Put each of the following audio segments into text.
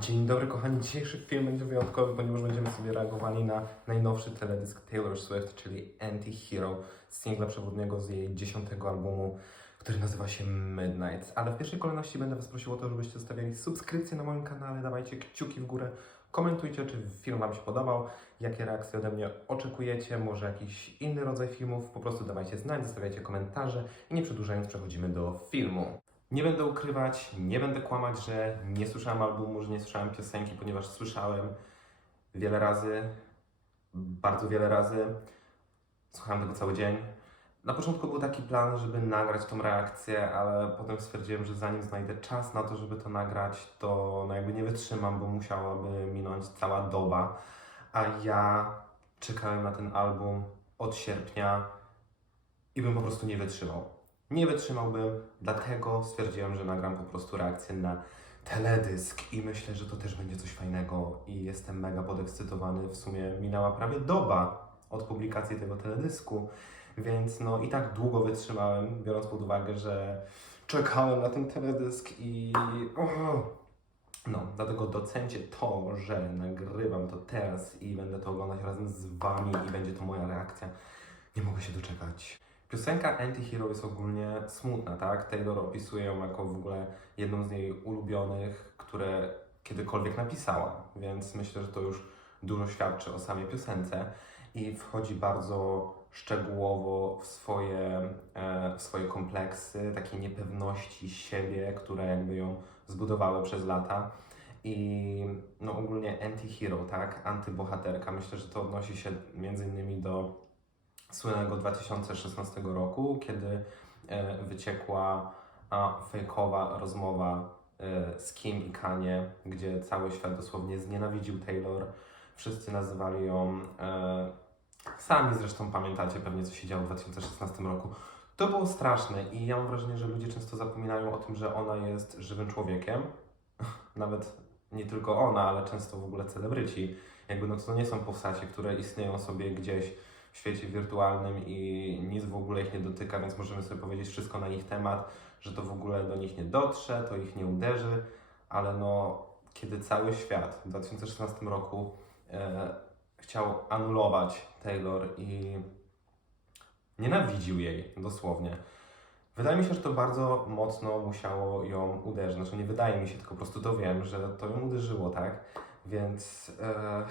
Dzień dobry kochani, dzisiejszy film będzie wyjątkowy, ponieważ będziemy sobie reagowali na najnowszy teledysk Taylor Swift, czyli Anti-Hero, singla przewodniego z jej dziesiątego albumu, który nazywa się Midnight. Ale w pierwszej kolejności będę Was prosił o to, żebyście zostawiali subskrypcję na moim kanale, dawajcie kciuki w górę, komentujcie, czy film Wam się podobał, jakie reakcje ode mnie oczekujecie, może jakiś inny rodzaj filmów, po prostu dawajcie znać, zostawiajcie komentarze i nie przedłużając przechodzimy do filmu. Nie będę ukrywać, nie będę kłamać, że nie słyszałem albumu, że nie słyszałem piosenki, ponieważ słyszałem wiele razy, bardzo wiele razy. Słuchałem tego cały dzień. Na początku był taki plan, żeby nagrać tą reakcję, ale potem stwierdziłem, że zanim znajdę czas na to, żeby to nagrać, to no jakby nie wytrzymam, bo musiałaby minąć cała doba. A ja czekałem na ten album od sierpnia i bym po prostu nie wytrzymał. Nie wytrzymałbym, dlatego stwierdziłem, że nagram po prostu reakcję na teledysk i myślę, że to też będzie coś fajnego i jestem mega podekscytowany. W sumie minęła prawie doba od publikacji tego teledysku, więc no i tak długo wytrzymałem, biorąc pod uwagę, że czekałem na ten teledysk i... O! No, dlatego docencie to, że nagrywam to teraz i będę to oglądać razem z Wami i będzie to moja reakcja. Nie mogę się doczekać. Piosenka Anti-Hero jest ogólnie smutna, tak? Taylor opisuje ją jako w ogóle jedną z jej ulubionych, które kiedykolwiek napisała, więc myślę, że to już dużo świadczy o samej piosence i wchodzi bardzo szczegółowo w swoje, e, w swoje kompleksy, takie niepewności siebie, które jakby ją zbudowały przez lata. I no ogólnie anti-hero, tak? Antybohaterka. Myślę, że to odnosi się między innymi do słynnego 2016 roku, kiedy e, wyciekła fejkowa rozmowa e, z Kim i Kanye, gdzie cały świat dosłownie znienawidził Taylor. Wszyscy nazywali ją, e, sami zresztą pamiętacie pewnie, co się działo w 2016 roku. To było straszne i ja mam wrażenie, że ludzie często zapominają o tym, że ona jest żywym człowiekiem. Nawet nie tylko ona, ale często w ogóle celebryci. Jakby no to nie są postacie, które istnieją sobie gdzieś w świecie wirtualnym i nic w ogóle ich nie dotyka, więc możemy sobie powiedzieć wszystko na ich temat, że to w ogóle do nich nie dotrze, to ich nie uderzy, ale no, kiedy cały świat w 2016 roku e, chciał anulować Taylor i nienawidził jej dosłownie. Wydaje mi się, że to bardzo mocno musiało ją uderzyć. Znaczy nie wydaje mi się, tylko po prostu to wiem, że to ją uderzyło, tak? Więc e,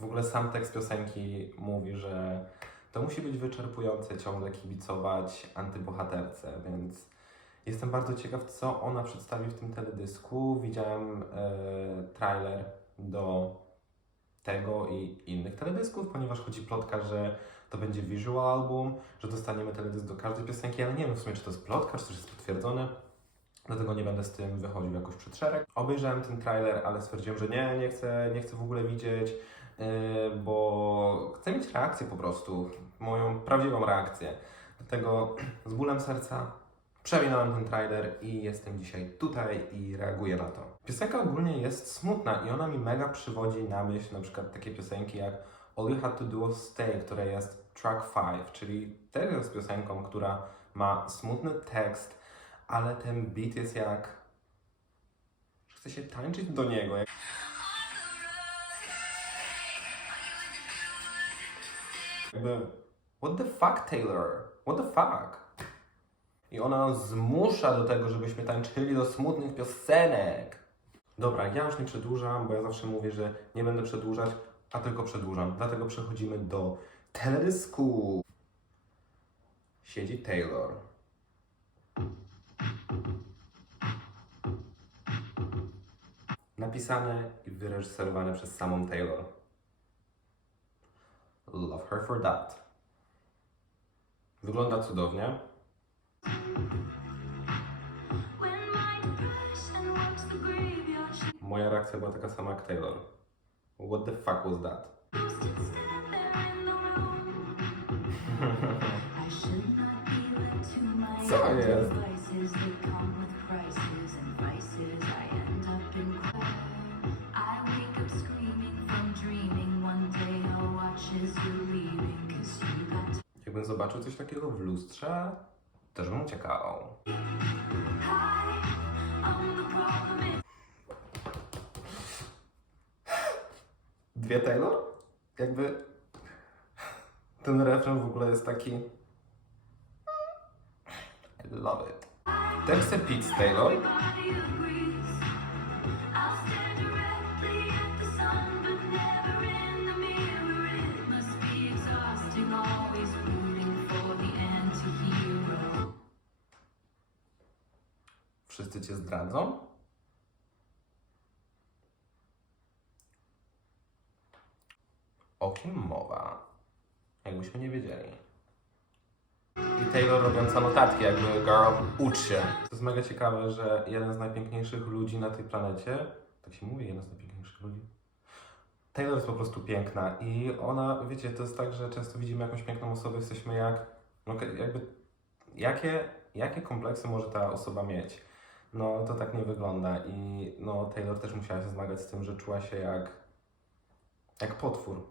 w ogóle sam tekst piosenki mówi, że to musi być wyczerpujące ciągle kibicować antybohaterce, więc jestem bardzo ciekaw, co ona przedstawi w tym teledysku. Widziałem e, trailer do tego i innych teledysków, ponieważ chodzi plotka, że to będzie visual album, że dostaniemy teledysk do każdej piosenki, ale nie wiem w sumie, czy to jest plotka, czy to jest potwierdzone. Dlatego nie będę z tym wychodził jakoś przed szereg. Obejrzałem ten trailer, ale stwierdziłem, że nie, nie chcę, nie chcę w ogóle widzieć, bo chcę mieć reakcję po prostu, moją prawdziwą reakcję. Dlatego z bólem serca przewinąłem ten trailer i jestem dzisiaj tutaj i reaguję na to. Piosenka ogólnie jest smutna i ona mi mega przywodzi na myśl na przykład takie piosenki jak All You Had To Do Was Stay, która jest track 5, czyli też jest piosenką, która ma smutny tekst, ale ten beat jest jak... chce się tańczyć do niego. Jak... Jakby, what the fuck Taylor? What the fuck? I ona nas zmusza do tego, żebyśmy tańczyli do smutnych piosenek. Dobra, ja już nie przedłużam, bo ja zawsze mówię, że nie będę przedłużać, a tylko przedłużam. Dlatego przechodzimy do teledysku. Siedzi Taylor. Napisane i wyreżyserowane przez samą Taylor. Love her for that. Wygląda cudownie. Moja reakcja była taka sama jak Taylor. What the fuck was that? used to Jakbym zobaczył coś takiego w lustrze, też bym uciekał. Dwie Taylor? Jakby ten refren w ogóle jest taki... I love it. Tekst Pete Taylor Wszyscy cię zdradzą? O kim mowa? Jakbyśmy nie wiedzieli. I Taylor robiąca notatki, jakby girl, ucz się. To jest mega ciekawe, że jeden z najpiękniejszych ludzi na tej planecie, tak się mówi, jeden z najpiękniejszych ludzi. Taylor jest po prostu piękna i ona, wiecie, to jest tak, że często widzimy jakąś piękną osobę, jesteśmy jak, no jakby, jakie, jakie kompleksy może ta osoba mieć? No, to tak nie wygląda i no, Taylor też musiała się zmagać z tym, że czuła się jak, jak potwór.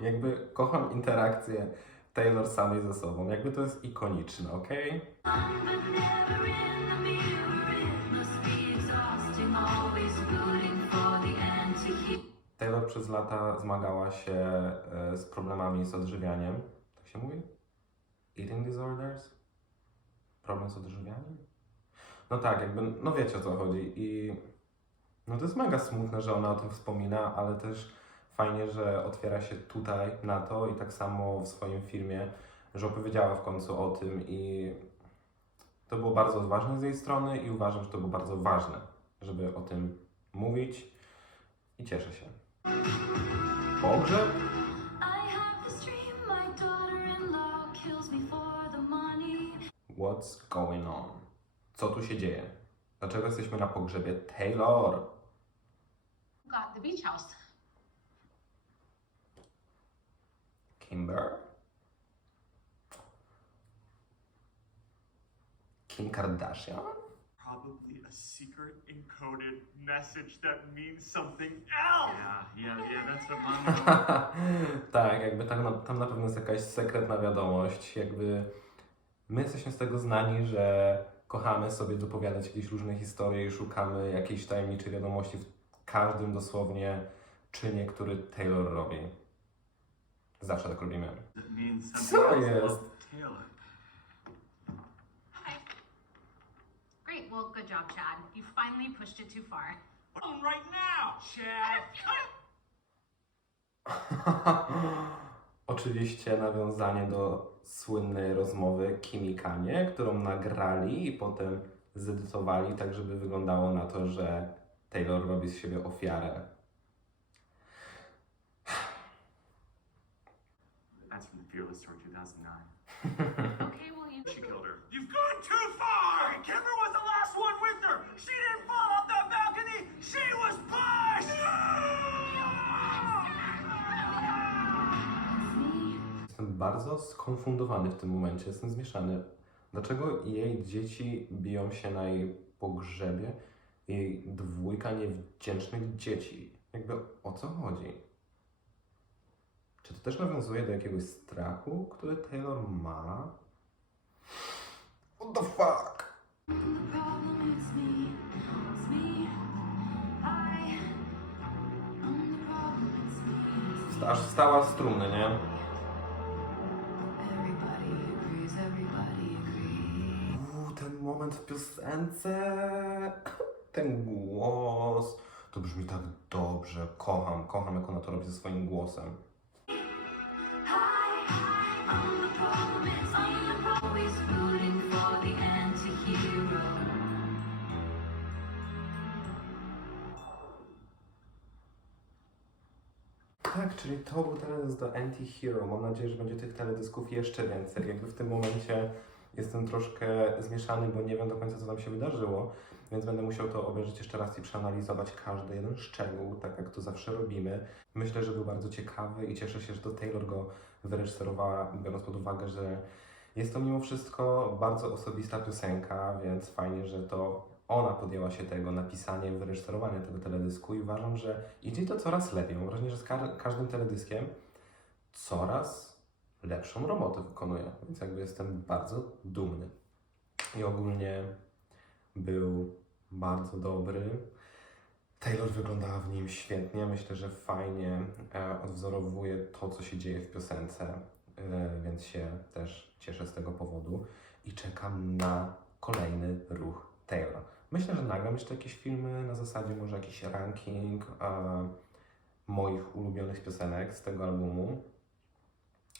Jakby kocham interakcję Taylor samej ze sobą, jakby to jest ikoniczne, anti-hero. Taylor przez lata zmagała się e, z problemami z odżywianiem. Tak się mówi? Eating disorders? Problem z odżywianiem? No tak, jakby, no wiecie o co chodzi. I no to jest mega smutne, że ona o tym wspomina, ale też fajnie, że otwiera się tutaj na to i tak samo w swoim filmie, że opowiedziała w końcu o tym i to było bardzo odważne z jej strony i uważam, że to było bardzo ważne, żeby o tym mówić i cieszę się. Pogrzeb? What's going on? Co tu się dzieje? Dlaczego jesteśmy na pogrzebie Taylor? got the beach house. Kimber? Kim Kardashian? Probably a secret encoded message that means something else. Yeah, yeah, yeah, that's what mom. tak, jakby tam na, tam na pewno jest jakaś sekretna wiadomość. Jakby my jesteśmy z tego znani, że kochamy sobie dopowiadać jakieś różne historie i szukamy jakiejś tajemniczej wiadomości w każdym dosłownie czynie, który Taylor robi. Zawsze tak robimy. Co jest? Great. Well, good job, Chad. You finally pushed it too far. Right now, Chad. Oczywiście nawiązanie do słynnej rozmowy Kim i Kanie, którą nagrali i potem zedytowali tak, żeby wyglądało na to, że Taylor robi z siebie ofiarę. That's from the Fearless Tour 2009. Okay, well, you. She killed her. You've gone too far! Kimber was the last one with her! She didn't fall off that balcony! She was pushed! Jestem bardzo skonfundowany w tym momencie, jestem zmieszany. Dlaczego jej dzieci biją się na jej pogrzebie? Jej dwójka niewdzięcznych dzieci. Jakby o co chodzi? Czy to też nawiązuje do jakiegoś strachu, który Taylor ma? What the fuck? Aż wstała z trumny, nie? Uuu, ten moment w piosence, ten głos, to brzmi tak dobrze. Kocham, kocham, jak ona to robi ze swoim głosem. Tak, czyli to był teledysk do Anti-Hero. Mam nadzieję, że będzie tych teledysków jeszcze więcej. Jakby w tym momencie jestem troszkę zmieszany, bo nie wiem do końca, co tam się wydarzyło, więc będę musiał to obejrzeć jeszcze raz i przeanalizować każdy jeden szczegół, tak jak to zawsze robimy. Myślę, że był bardzo ciekawy i cieszę się, że to Taylor go wyreżyserowała, biorąc pod uwagę, że jest to mimo wszystko bardzo osobista piosenka, więc fajnie, że to ona podjęła się tego napisania, wyreżyserowania tego teledysku i uważam, że idzie to coraz lepiej. Mam wrażenie, że z ka- każdym teledyskiem coraz lepszą robotę wykonuje, więc jakby jestem bardzo dumny. I ogólnie był bardzo dobry. Taylor wyglądała w nim świetnie. Myślę, że fajnie e, odwzorowuje to, co się dzieje w piosence, e, więc się też cieszę z tego powodu i czekam na kolejny ruch Taylor. Myślę, że nagram jeszcze jakieś filmy na zasadzie może jakiś ranking e, moich ulubionych piosenek z tego albumu.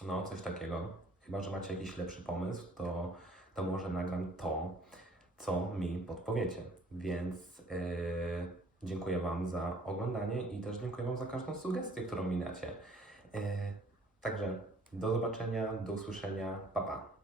No, coś takiego. Chyba, że macie jakiś lepszy pomysł, to, to może nagram to, co mi podpowiecie. Więc yy, dziękuję Wam za oglądanie i też dziękuję Wam za każdą sugestię, którą mi dacie. Yy, także do zobaczenia, do usłyszenia, pa pa.